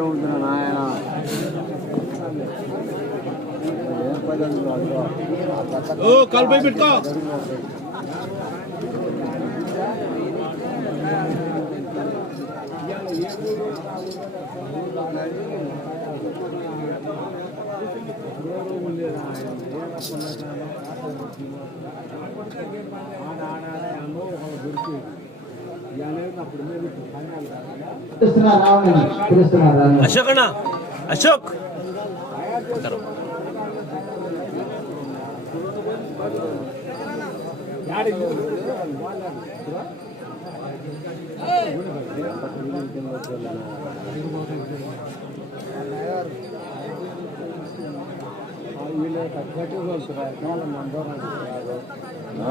ఉంటున్నా నాయన. కాలుపై పెట్టుకో. పిలుస్తున్నారు రావండి పిలుస్తున్నారు రావండి. అశోక్ అన్న అశోక్ మన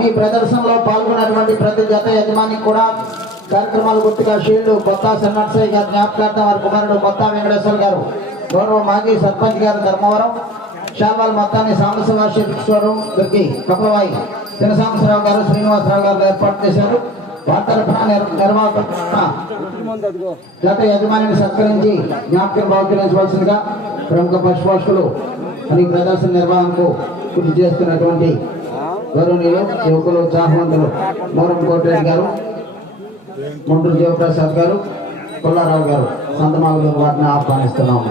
ఈ ప్రదర్శనలో పాల్గొన్నటువంటి ప్రతి జత యజమానికి కూడా కార్యక్రమాలు గుర్తుగా షీల్డ్ కొత్త నర్సయ్య గారి జ్ఞాపకార్థం వారి కుమారుడు కొత్త వెంకటేశ్వర గారు గౌరవ మాజీ సర్పంచ్ గారు ధర్మవరం శాబాల్ మొత్తాన్ని సాంబశివాశ్వరం దొరికి కపలవాయి చిన్నసాంబశివరావు గారు శ్రీనివాసరావు గారు ఏర్పాటు చేశారు. గత జత యజమానిని సత్కరించి జ్ఞాపకం బహుకరించవలసిందిగా ప్రముఖ పశుపోషకులు మరియు ప్రదర్శన నిర్వహణకు కృషి చేస్తున్నటువంటి గౌరవనీయులు యువకులు ఉత్సాహవంతులు మూరం కోటిరెడ్డి గారు ముంటూరు జయప్రసాద్ గారు పుల్లారావు గారు సంతమాగులు వాటిని ఆహ్వానిస్తున్నాము.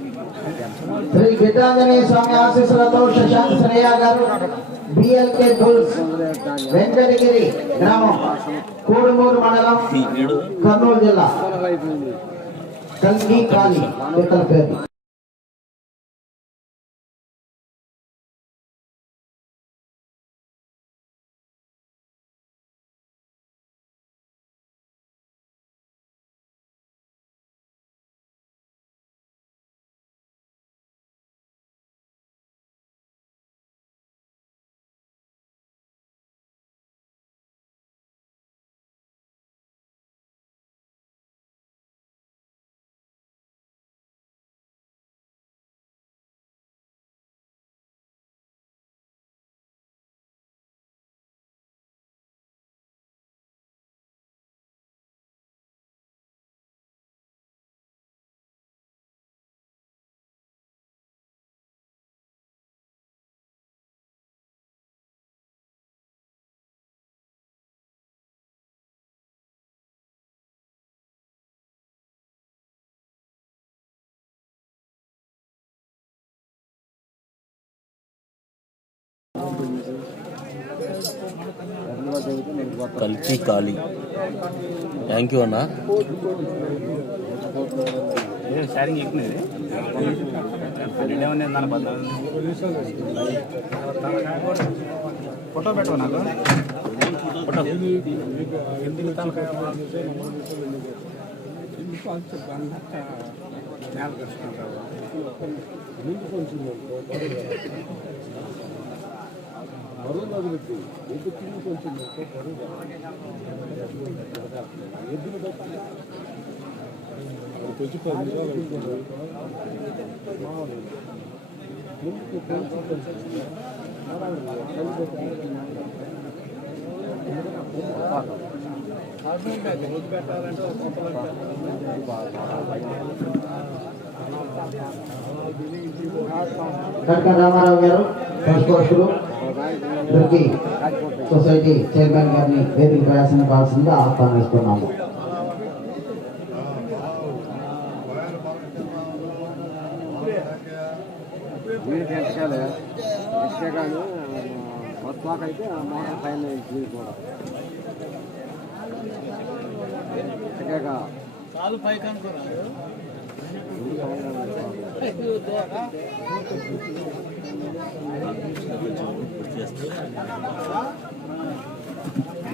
శ్రీ గీతాంజనేయ స్వామి ఆశీస్సులతో శశాంక్ శ్రేయ గారు బిఎల్కే బుల్స్ వెంకటగిరి గ్రామం కూడుమూరు మండలం కర్నూలు జిల్లా. కల్గి కాళీ ఇతర పేరు. కల్కి కాళీ థ్యాంక్ యూ అన్న. ఫోటో పెట్టవు నాకు? ఫోటో ఎందుకు కనక రామారావు గారు పశుపోషకులు దుర్గి సొసైటీ చైర్మన్ గారిని వేదిక ప్రయాసం కావాల్సిందిగా ఆహ్వానిస్తున్నాము అయితే ఆ మోటార్ పైన కూడా. ఎక్కాక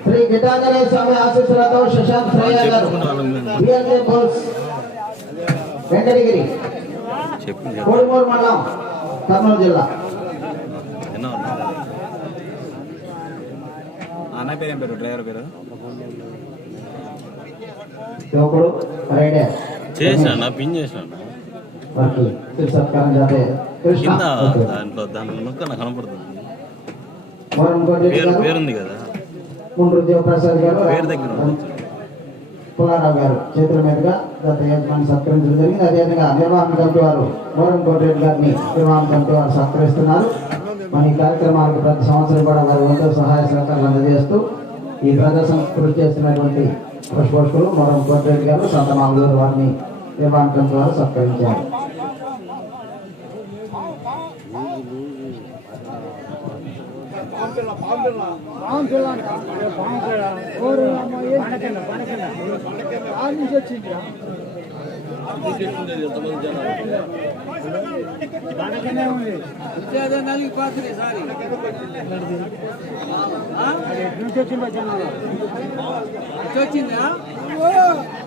శ్రీ గిటాంజనేయ స్వామి ఆశీస్సులతో శశాంత్ శ్రేయ గారు బోల్స్ వెంకటగిరి కోడిమూరు మండలం కర్నూలు జిల్లా. ఏం పేరు? డ్రైవర్ పేరు? యువకుడు రైడర్. చేసినా పిన్ చేసినా కింద ఓకే. దాంట్లో దాంట్లో నొక్క నాకు కనపడుతుంది పేరు పేరుంది కదా? పేరు దగ్గర. పుల్లారావు గారు చేతుల మీదుగా గత యజమాని సత్కరించడం జరిగింది. అదేవిధంగా నిర్వహణ కమిటీ వారు మోరం కోటిరెడ్డి గారిని నిర్వహణ కమిటీ వారు సత్కరిస్తున్నారు. మన ఈ కార్యక్రమాలకు ప్రతి సంవత్సరం కూడా వారి వంతు సహాయ సహకారాలు అందజేస్తూ ఈ ప్రదర్శన కృషి చేస్తున్నటువంటి మోరం కోటిరెడ్డి గారు సంత మామూలు వారిని నిర్వహణ కమిటీ వారు సత్కరించారు తీసుకోలేదు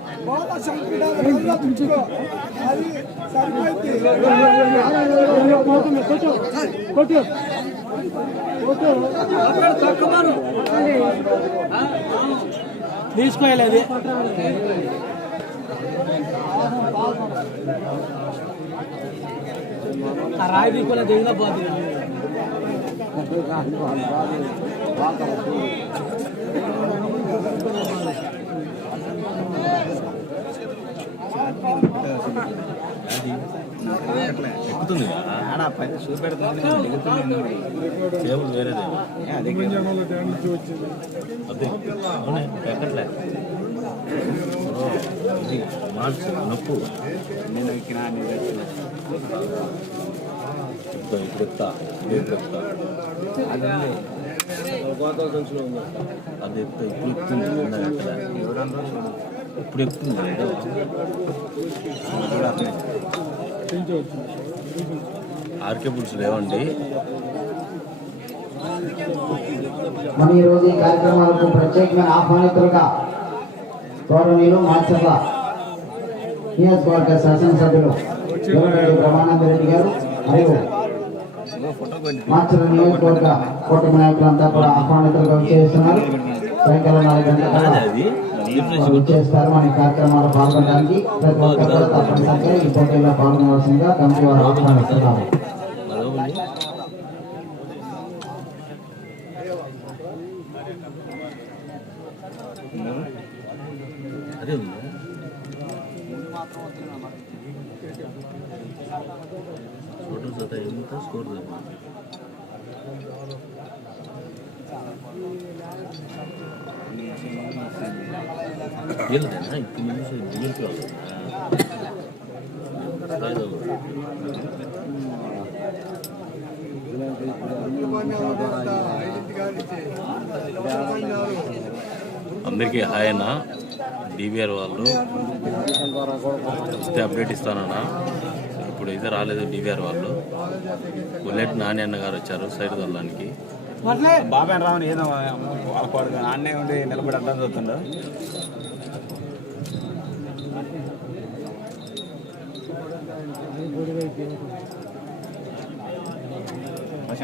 ఆ రాయి తీసుకోలే దిగిన పోతుంది. ఎక్కుతుంది దిగుతుంది టేబుల్ వేరేదే అదే అదే అవునే ఎక్కట్లే ఓ, ఇది మార్చు నొప్పు నేను ఎక్కినా నేను ఎక్కినా. ఇప్పుడు ఇప్పుడు ఎత్తా ఇది ఇప్పుడు ఎత్తా అది ఉంది అది ఎత్తా ఇప్పుడు ఎక్కుతుంది ఇందాక ఎక్కలే. ఎవరన్నా ఇప్పుడు ఎక్కుతుంది. ఆర్కే పులుసు లేవండి. మన ఈ రోజు ఈ కార్యక్రమాలకు ప్రత్యేకమైన ఆహ్వానితులుగా గౌరవనీయులు మాచర్ల నియోజకవర్గ శాసనసభ్యులు బ్రహ్మానంద రెడ్డి గారు మరియు మాచర్ల నియోజకవర్గ కూటమి నాయకులంతా కూడా ఆహ్వానితులుగా చేస్తున్నారు సాయంకాలం నాలుగు గంటల రాజా కల్లా చేస్తారు. మన కార్యక్రమాల్లో పాల్గొనడానికి ప్రతి ఒక్కరు తప్పనిసరిగా ఈ పోటీల్లో పాల్గొనవలసిందిగా కమిటీ వారు ఆహ్వానిస్తున్నారు అదొకటి అదే ఉంది. ఫోటోస్ అయితే ఎంత స్కోర్ వీళ్ళదేనా ఇప్పుడు నుంచి దీంట్లో అందరికీ హాయ్ అన్న. డివిఆర్ వాళ్ళు. వస్తే అప్డేట్ ఇస్తానన్నా. ఇప్పుడు అయితే రాలేదు డివిఆర్ వాళ్ళు. బుల్లెట్ నాని అన్న గారు వచ్చారు సైడ్ దొల్లానికి బాబాయ్ రావని ఏదో వాళ్ళ కోడగా నాన్నే ఉండి నిలబడి అడ్డం చదువుతుండ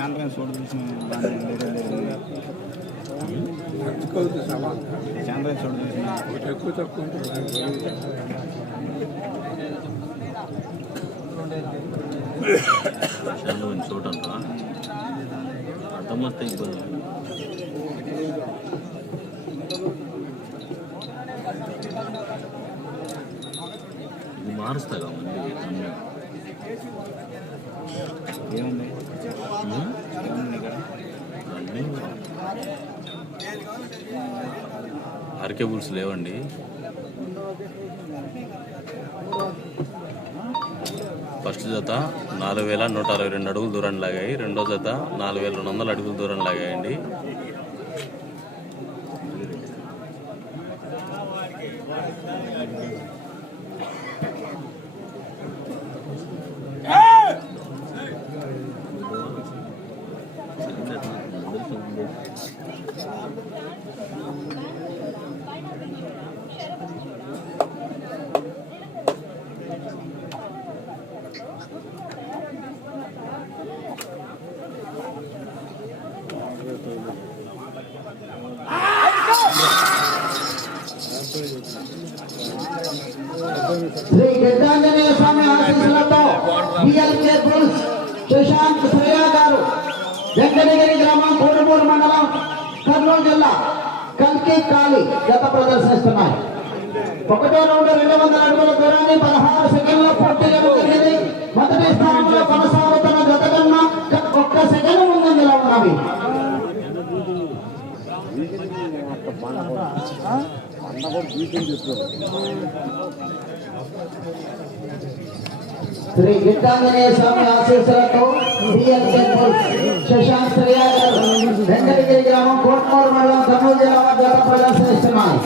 చాంద్రన్ చూడు చూసిన చాంద్రన్ చూడు చూసిన. చాలా మంచి చోటు అంట అర్థం వస్తే ఇబ్బంది ఇది మళ్ళీ అన్నీ. ఏముంది ఆర్కేబుల్స్ లేవండి. ఫస్ట్ జత నాలుగు వేల నూట అరవై రెండు అడుగులు దూరం లాగాయి. రెండో జత నాలుగు వేల రెండు వందల అడుగులు దూరం లాగాయండి. మండలం కర్నూలు జిల్లా కల్కి కాళి గత ప్రదర్శిస్తున్నాయి. ఒకటో రౌండ్ రెండు వందల అడుగుల దూరాన్ని పదహారు సెకండ్ల పూర్తి జరిగింది. మొదటి స్థానంలో కొనసాగుతున్న గత కన్నా ఒక్క సెకండ్ ముందంజలో ఉన్నవి. శ్రీ గిట్టాంజనేయ స్వామి ఆశీస్సులతో శశాంత్ పుల్స్ వెంకటగిరి గ్రామం కోటమూరు మండలం కర్నూలు జిల్లా వద్ద ప్రదర్శిస్తున్నాయి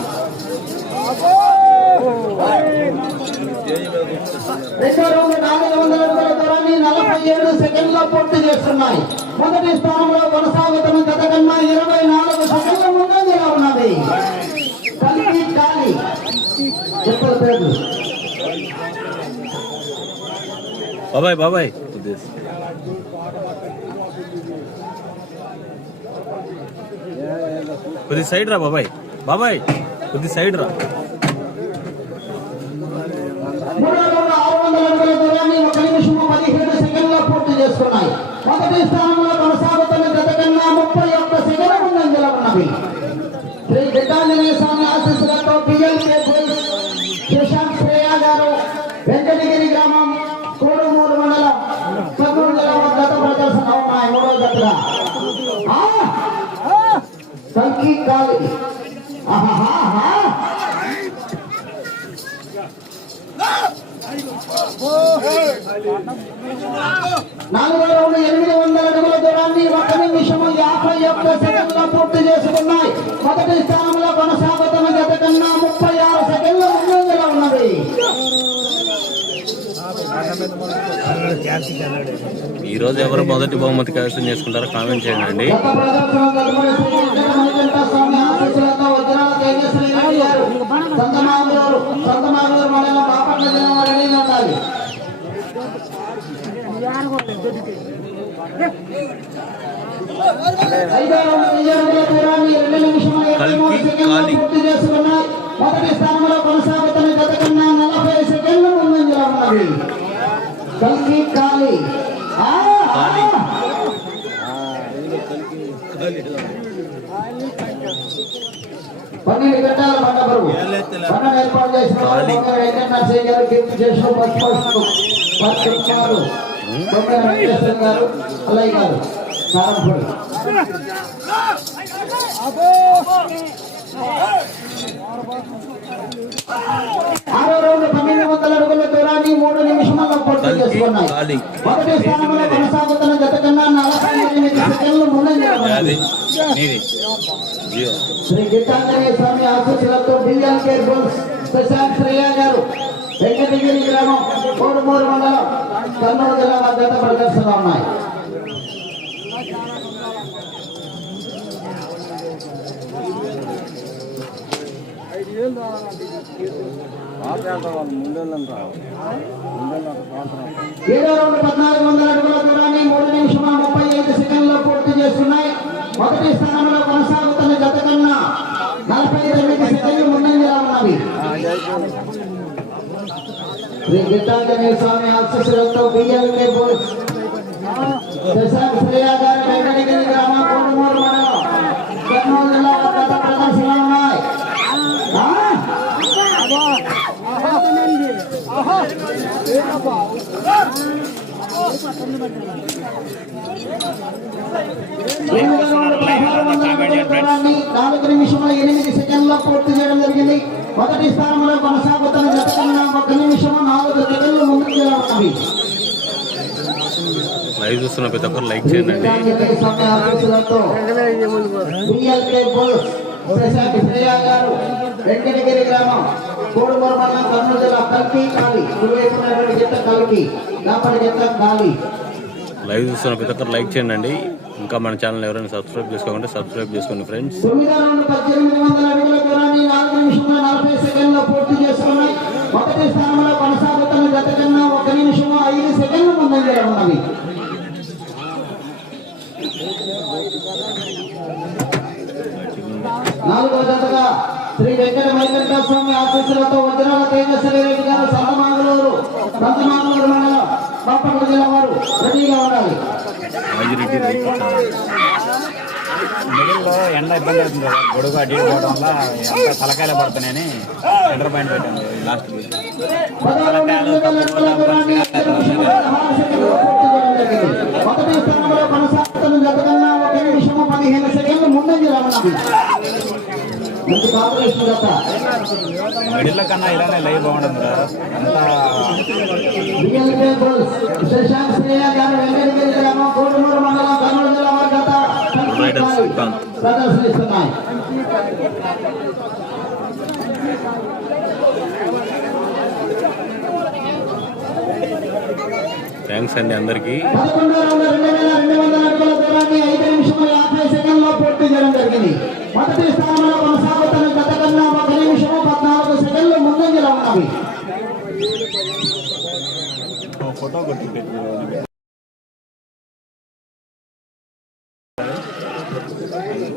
రెండో నాలుగు వందల అడుగుల దూరాన్ని నలభై ఏడు పూర్తి చేస్తున్నాయి. మొదటి స్థానంలో కొనసాగుతున్న గత కన్నా ఇరవై నాలుగు సెకండ్ల ముందంజలో ఉన్నది. కలిపి కాలి బాబాయ్ బాబాయ్. కొద్ది సైడ్ రా బాబాయ్. బాబాయ్ కొద్ది సైడ్ రా. మొదటి స్థానంలో కొనసాగుతున్న గత కన్నా ముప్పై ఒక్క సెకండ్ ముందంజలో ఉన్నవి శ్రీ గిడ్డాంజనేయ కల్కి కాలి రౌండ్ ఎనిమిది వందల అడుగుల దూరాన్ని ఒక నిమిషము యాభై ఒక్క సెకండ్ల పూర్తి చేసుకున్నాయి మొదటి స్థానంలో కొనసాగుతున్న గత కన్నా ముప్పై ఆరు సెకండ్ల ముందుగా ఉన్నది ఈ రోజు ఎవరు మొదటి బహుమతి కైవసం చేసుకుంటారో కామెంట్ చేయండి. ఇరవై మూడు కల్కి సెకండ్లు కాలి. పూర్తి చేసుకున్నాయి మొదటి స్థానంలో కొనసాగుతున్న గత కన్నా నలభై సెకండ్లు ముందంజలో ఉన్నది. కల్కి కాలి. పన్నెండు గంటల బరువు. పంటను ఏర్పాటు చేసిన వెంకటనరసింహ గారు కీర్తి చేసిన పచ్చిమారు బొమ్మ వెంకటేశ్వర గారు అల్లయ్య గారు కారంపూడి ఆరో రౌండ్ పన్నెండు వందల అడుగుల దూరాన్ని మూడు నిమిషాల్లో పూర్తి చేసుకున్నాయి. మొదటి స్థానంలో కొనసాగుతున్న గత కన్నా నలభై ఎనిమిది సెకండ్లు ముందంజలో జియో. శ్రీ గీతాంజనేయ స్వామి ఆశీస్సులతో బియ్యాన్ కేర్ ప్రశాంత్ శ్రేయ గారు వెంకటగిరి గ్రామం కోడుమూరు మండలం కర్నూలు జిల్లా మద్దతు ప్రదర్శన ఉన్నాయి. ఆపేంట వాళ్ళు ఏడో రౌండ్ పద్నాలుగు వందల అడుగుల దూరాన్ని మూడు నిమిషం ముప్పై ఐదు సెకండ్ల చేస్తున్నాయి. మొదటి స్థానంలో కొనసాగుతున్న జత కన్నా నలభై తొమ్మిది సెకండ్లు ముందంజలో ఉన్నవి శ్రీ గిట్టాంజనేయ స్వామి ఆశీస్సులతో బియ్యంకే బోస్ శశాంక్ శ్రేయ గారి వెంకటగిరి గ్రామ కోడుమూరు మండలం కర్నూలు జిల్లా గత ప్రదర్శనలో ఉన్నాయి ఆ? నాలుగు నిమిషముల ఎనిమిది సెకండ్లో పూర్తి చేయడం. జరిగింది మొదటి స్థానంలో కొనసాగుతున్న జత కన్నా ఒక నిమిషము నాలుగు సెకండ్లు ముందుకు ఉన్నవి లైవ్ చూస్తున్న ప్రతి ఒక్కరు లైక్ చేయండి వెంకటగిరి గ్రామం. కోడుమూరు మండలం కర్నూలు జిల్లా కల్కి కాలి కల్కి లోపలి కాలి లైవ్ చూస్తున్న ప్రతి ఒక్కరు లైక్ చేయండి. ఇంకా మన ఛానల్ ఎవరైనా సబ్స్క్రైబ్ చేసుకోకుంటే సబ్స్క్రైబ్ చేసుకోండి ఫ్రెండ్స్. నాలుగు నిమిషంలో నలభై సెకండ్లో పూర్తి చేసుకున్నాయి. మొదటి స్థానంలో కొనసాగుతున్న గత కన్నా ఒక నిమిషము ఐదు సెకండ్లు ముందంజలో ఉన్నవి. నాలుగో జతగా శ్రీ వెంకట వైకుంఠ స్వామి ఆశీస్సులతో వజ్రాల తేజస్వరి రెడ్డి గారు సంతమాంగళూరు సంతమాంగళూరు మండలం బాపట్ల జిల్లా వారు రెడీగా ఉండాలి. మిడిల్లో ఎండ ఇబ్బంది అవుతుంది కదా గొడుగు అడ్డు పోవడం వల్ల ఎంత తలకాయలు పడుతున్నాయని సెంటర్ పాయింట్ పెట్టాను లాస్ట్. మొదటి స్థానంలో కొనసాగుతున్న జత కన్నా ఒక నిమిషము పదిహేను సెకండ్లు ముందంజలో ఉన్నది మిడిల్లో కన్నా ఇలానే బాగుంటుంది మండలం రైడర్ శ్రీకాంత్. ప్రదర్శనిస్తున్నాయి. థ్యాంక్స్ అండి అందరికీ. పదకొండో రౌండ్ రెండు వేల రెండు వందల అడుగుల దూరాన్ని ఐదు నిమిషముల యాభై సెకండ్లో పూర్తి చేయడం జరిగింది. మొదటి స్థానంలో కొనసాగుతున్న గత కన్నా ఒక నిమిషము పద్నాలుగు సెకండ్లు ముందంజలో ఉన్నవి ఫోటో కొట్టి పెట్టి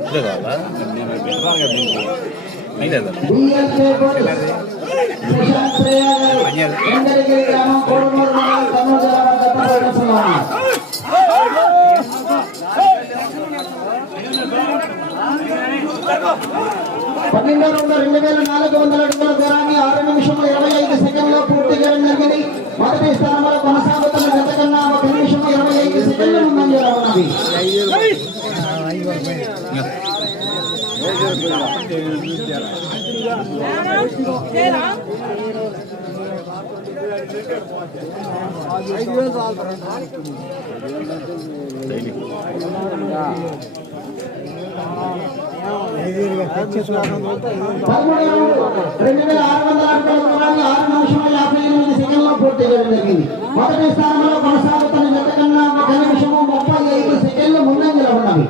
ఇదే కావాలా నేను పెట్టుకోవాలి కదా దీనికి. లేదా బిఎల్కే బుల్స్ శశాంక్ శ్రేయ గారు వెంకటగిరి గ్రామం కోడుమూరు మండలం కర్నూలు జిల్లా వారి జత ప్రదర్శనలో ఉన్నారు పన్నెండో రౌండ్ రెండు వేల నాలుగు వందల అడుగుల దూరాన్ని ఆరు నిమిషముల ఇరవై ఐదు సెకండ్లో పూర్తి చేయడం జరిగింది. మొదటి స్థానంలో కొనసాగుతున్న గత కన్నా ఒక నిమిషం ఇరవై ఐదు సెకండ్ల ముందంజలో ఉన్నది. డైలీ పదమూడో రెండు. వేల ఆరు వందల అడుగుల దూరాన్ని ఆరు నిమిషముల యాభై ఎనిమిది సెకండ్లో పూర్తి చేయడం జరిగింది మొదటి స్థానంలో కొనసాగుతున్న జత కన్నా ఒక నిమిషము ముప్పై ఐదు సెకండ్లు ముందంజలో ఉన్నవి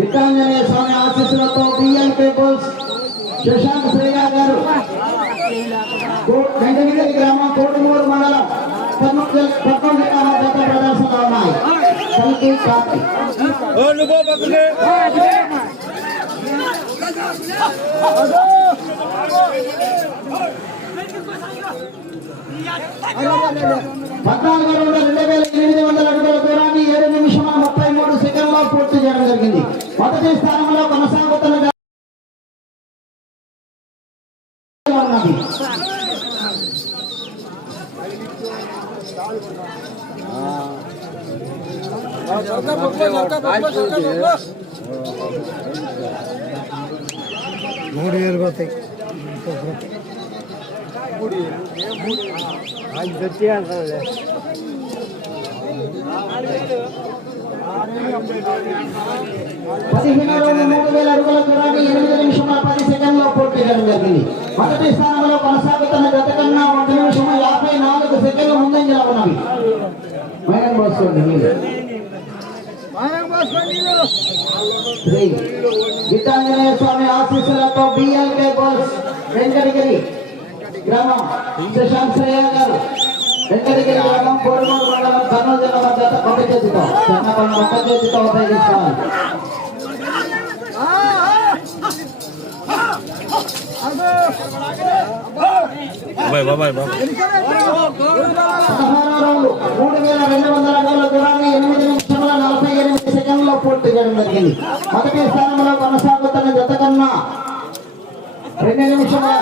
వికాంజనేయ స్వామి ఆశీస్సులతో బిఎల్ పేపర్స్ శశాంక్ శ్రేయ గారు వెంకటగిరి గ్రామం కోటమూరు మండలం పద్మ జిల్లా- కర్నూలు జిల్లా ప్రదర్శనలో ఉన్నాయి పద్నాలుగు రెండు రెండు వేల ఎనిమిది వందల అడుగుల దూరాన్ని ఏడు నిమిషముల ముప్పై మూడు సెకండ్లో పూర్తి చేయడం జరిగింది. మొదటి స్థానంలో కొనసాగుతున్న జత ఉన్నది మూడు వేలు పోతాయి పదిహేను రోజులు మూడు వేల అడుగుల దూరాన్ని ఎనిమిది నిమిషముల పది సెకండ్లో పూర్తి చేయడం జరిగింది మొదటి స్థానంలో కొనసాగుతున్న గత కన్నా ఒక నిమిషము యాభై నాలుగు సెకండ్ల ముందంజలో ఉన్నవి మైనం పోసుకోండి మీరు. శ్రీ గీతాంజనేయ స్వామి ఆశీస్సులతో బిఎల్కే బాల్స్ వెంకటగిరి గ్రామం. శశాంక్ శ్రేయ గారు వెంకటగిరి గ్రామం కోడుమూరు మండలం కర్నూలు జిల్లా మధ్య ఒక చేతితో చెన్నపల్లి ఒక చేతితో ఉపయోగిస్తారు. బాబాయ్ బాబాయ్ బాబాయ్. పదహారో రౌండ్ మూడు వేల రెండు వందల అడుగుల దూరాన్ని ఎనిమిది నిమిషముల నలభై ఎనిమిది సెకండ్లో పూర్తి చేయడం జరిగింది మొదటి స్థానంలో కొనసాగుతున్న జత కన్నా రెండు నిమిషముల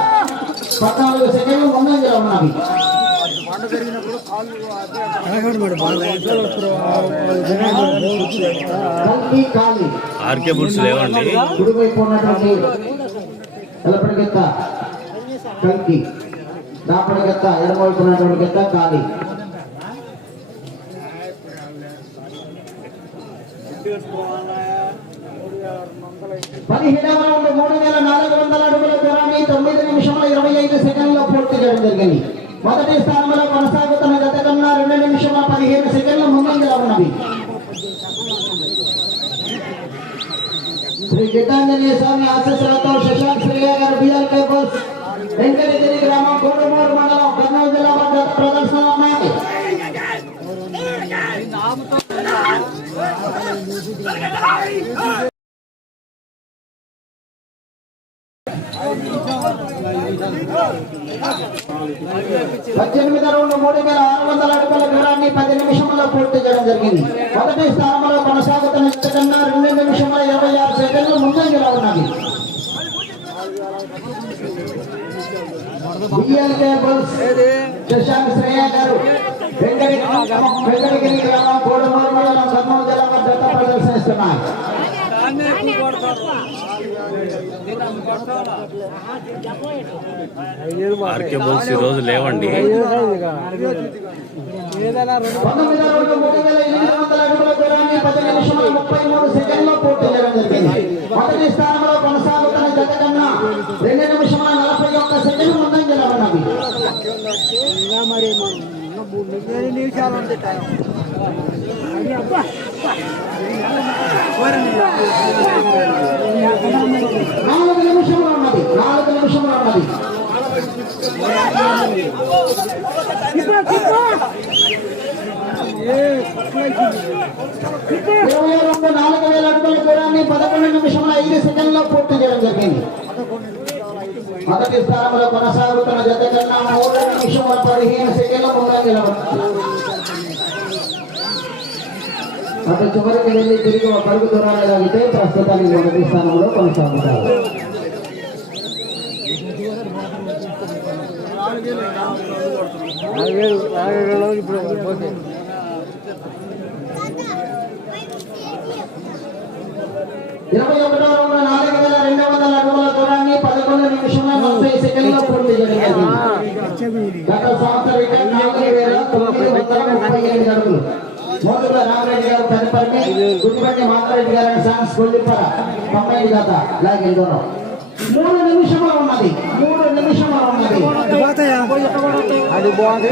పద్నాలుగు సెకండ్లు ముందంజలో ఉన్నవి. ఆర్కే బుల్స్ లేవండి. కుడివైపు ఉన్నటువంటి ఎలపడిగెత్త కల్కి దాపడిగెత్త ఎడమవైపు ఉన్నటువంటి గెత్త కాలి. పదిహేడవ రౌండ్ మూడు వేల నాలుగు వందల అడుగుల దూరాన్ని తొమ్మిది నిమిషముల ఇరవై ఐదు సెకండ్లో పూర్తి చేయడం జరిగింది మొదటి స్థానంలో కొనసాగుతున్న గత కన్నా రెండు నిమిషముల పదిహేను సెకండ్ల ముందంజలో ఉన్నవి శ్రీ గిడ్డాంజనేయ స్వామి ఆశీస్సులతో శశాంక్ శ్రీయ గారు బిఆర్ కేబుల్స్ వెంకటగిరి పద్దెనిమిది రౌండ్ మూడు వేల ఆరు వందల అడుగుల దూరాన్ని పది నిమిషంలో పూర్తి చేయడం జరిగింది. మొదటి స్థానంలో కొనసాగుతున్న జత రెండు నిమిషముల ఇరవై ఆరు సెకండ్లు ముందంజలో ఉన్నది శశాంక్ శ్రేయ గారు వెంకటగిరి వెంకటగిరి గ్రామం కోడమూరు మండలం కర్నూలు జిల్లా ఆర్కే బుల్స్ ఈ రోజు లేవండి. పంతొమ్మిది రోజు మొదటి స్థానంలో కొనసాగుతున్న జత కన్నా రెండు నిమిషముల నలభై ఒక్క సెకండ్ ఉన్నది నాలుగు నిమిషములు ఉన్నది. నాలుగు నిమిషములు ఉన్నది. ఇరవై రెండు నాలుగు వేల అడుగుల దూరాన్ని పదకొండు నిమిషముల ఐదు సెకండ్లో పూర్తి చేయడం జరిగింది. మొదటి స్థానంలో కొనసాగుతున్న జత కన్నా మూడు నిమిషముల పదిహేను సెకండ్ల ముందంజలో అటు చివరికి వెళ్ళి తిరిగి ఒక పరుగు దూరాన్ని లాగితే ప్రస్తుతానికి మొదటి స్థానంలో కొనసాగుతారు. ఇరవై ఒకటో రౌండ్ నాలుగు వేల రెండు వందల అడుగుల దూరాన్ని పదకొండు నిమిషంలో నలభై సెకండ్లో పూర్తి జరిగింది. గత సంవత్సరం నాలుగు వేల తొమ్మిది వందల ముప్పై ఎనిమిది అడుగులు. మోదుల రామరెడ్డి గారు తదుపరి గుడిబండి మాధవరెడ్డి గారు అండ్ సాంగ్స్ కొల్లిపర తొంభై గత లాగే దూరం మూడు నిమిషములు ఉన్నది. మూడు నిమిషములు ఉన్నది. అది బాగుంది.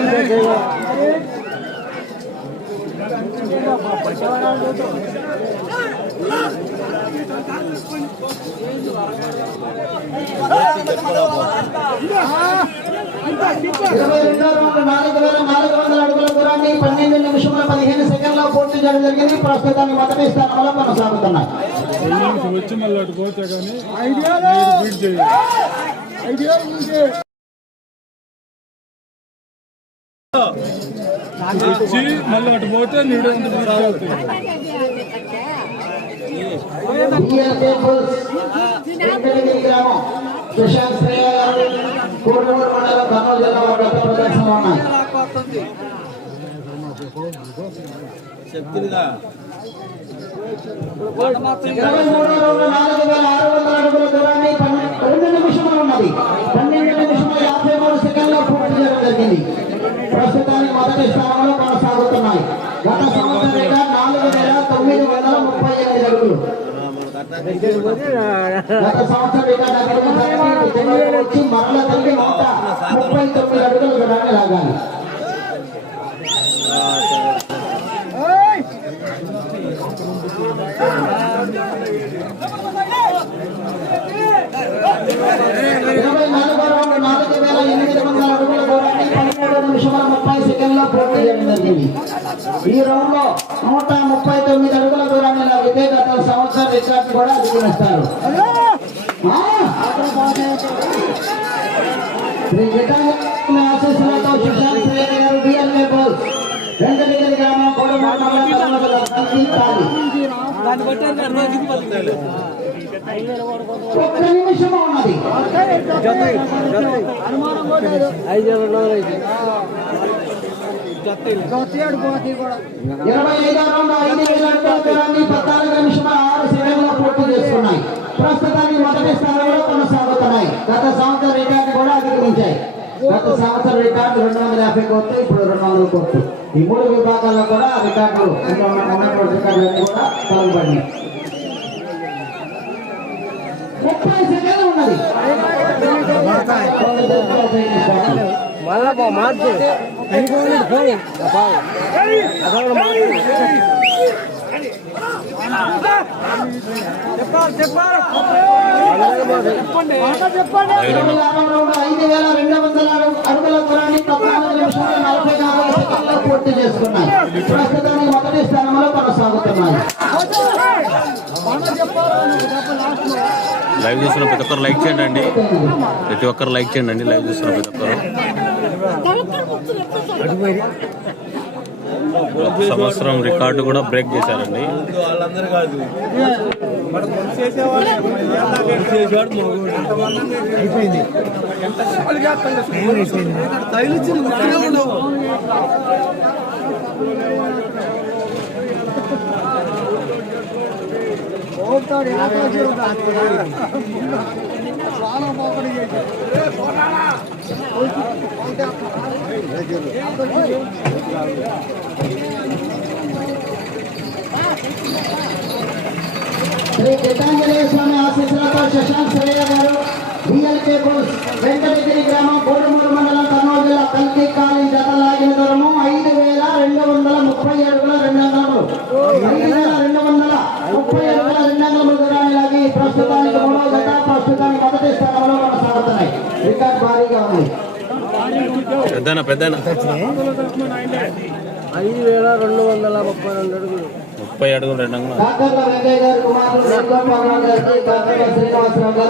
ఇరవై రెండో రౌండ్ నాలుగు వేల నాలుగు వందల అడుగుల దూరాన్ని పన్నెండు నిమిషముల పదిహేను సెకండ్లో పూర్తి చేయడం జరిగింది ప్రస్తుతానికి మొదటి స్థానంలో కొనసాగుతున్నాయి వచ్చి మళ్ళీ అటు పోతే కానీ మీరు వచ్చి మళ్ళీ అటు పోతే నీడు రావాలి బిఎల్కే బుల్స్ వెంకటగిరి గ్రామం సుశాంత్ శ్రేయ గారు కోటమూరు మండలం కర్నూలు జిల్లా గత ఉన్నాయి ఇరవై నాలుగు వేల ఆరు వందల అడుగుల దూరాన్ని రెండు ఉన్నది పన్నెండు నిమిషంలో యాభై మూడు సెకండ్లో పూర్తి చేయడం జరిగింది ప్రస్తుతానికి మొదటి స్థానంలో కొనసాగుతున్నాయి. గత సంవత్సరం నాలుగు వేల తొమ్మిది వందల గత సంవత్సరం రికార్డ్ అధిగమించాలని వచ్చి మరల తల్లి నూట ముప్పై తొమ్మిది అడుగులు దూరాన్ని లాగాలి. ఇరవై నాలుగో రౌండ్ నాలుగు వేల ఎనిమిది వందల అడుగుల దూరాన్ని పన్నెండు నిమిషముల ముప్పై సెకండ్లో పూర్తి చేయడం జరిగింది. ఈ రౌండ్లో నూట ముప్పై తొమ్మిది అడుగుల రికార్డు కూడా అధిగమిస్తారు ఆ! శ్రీ గిటాంగ ఆశీస్సులతో గారు వెంకటగిరి గ్రామం కొడమూరు మండలం. ఒక్క నిమిషం ఉన్నది ఐదు రెండు వందలు అయితే ఇరవై ఐదో రౌండ్ ఐదు వేల అడుగుల దూరాన్ని పద్నాలుగు నిమిషముల ఆరు సెకండ్లో పూర్తి చేసుకున్నాయి ప్రస్తుతానికి మొదటి స్థానంలో కొనసాగుతున్నాయి. గత సంవత్సరం రికార్డు కూడా అధిగమించాయి. గత సంవత్సరం రికార్డు రెండు వందల యాభై కోట్లు ఇప్పుడు రెండు వందల కోట్లు. ఈ మూడు విభాగాల్లో కూడా రికార్డులు ఉన్నటువంటి రికార్డులన్నీ కూడా ముప్పై సెకండ్లు ఉన్నది. మళ్ళా బా మార్చు. పోయి మార్చు ఐదు వేల రెండు వందల అడుగుల దూరాన్ని నలభై నాలుగు సెకండ్లో పూర్తి చేసుకున్నాయి ప్రస్తుతానికి మొదటి స్థానంలో కొనసాగుతున్నాయి లైవ్ చూస్తున్న ప్రతి ఒక్కరు లైక్ చేయండి అండి. ప్రతి ఒక్కరు లైక్ చేయండి అండి లైవ్ చూస్తున్న ప్రతి ఒక్కరు. సంవత్సరం రికార్డు కూడా బ్రేక్ చేశారండి. శ్రీ గీతాంజనేయ స్వామి ఆశీస్సులతో శశాంక్ శ్రేయ గారు బిఎల్కే బోస్ వెంకటగిరి గ్రామం కోడుమూరు మండలం కర్నూలు జిల్లా కల్కి కాలి జత లాగిన దూరము ఐదు వేల రెండు వందల ముప్పై అడుగుల రెండు వందలు ఐదు వేల రెండు వందల ముప్పై ప్రస్తుతానికి మూడో జత ప్రస్తుతానికి మొదటి స్థానంలో కొనసాగుతున్నాయి. రికార్డ్ భారీగా ఉంది. పెద్దనా పెద్దనా ఐదు వేల రెండు వందల ముప్పై రెండు అడుగులు ముప్పై అడుగులు రెండు అంగుళాలు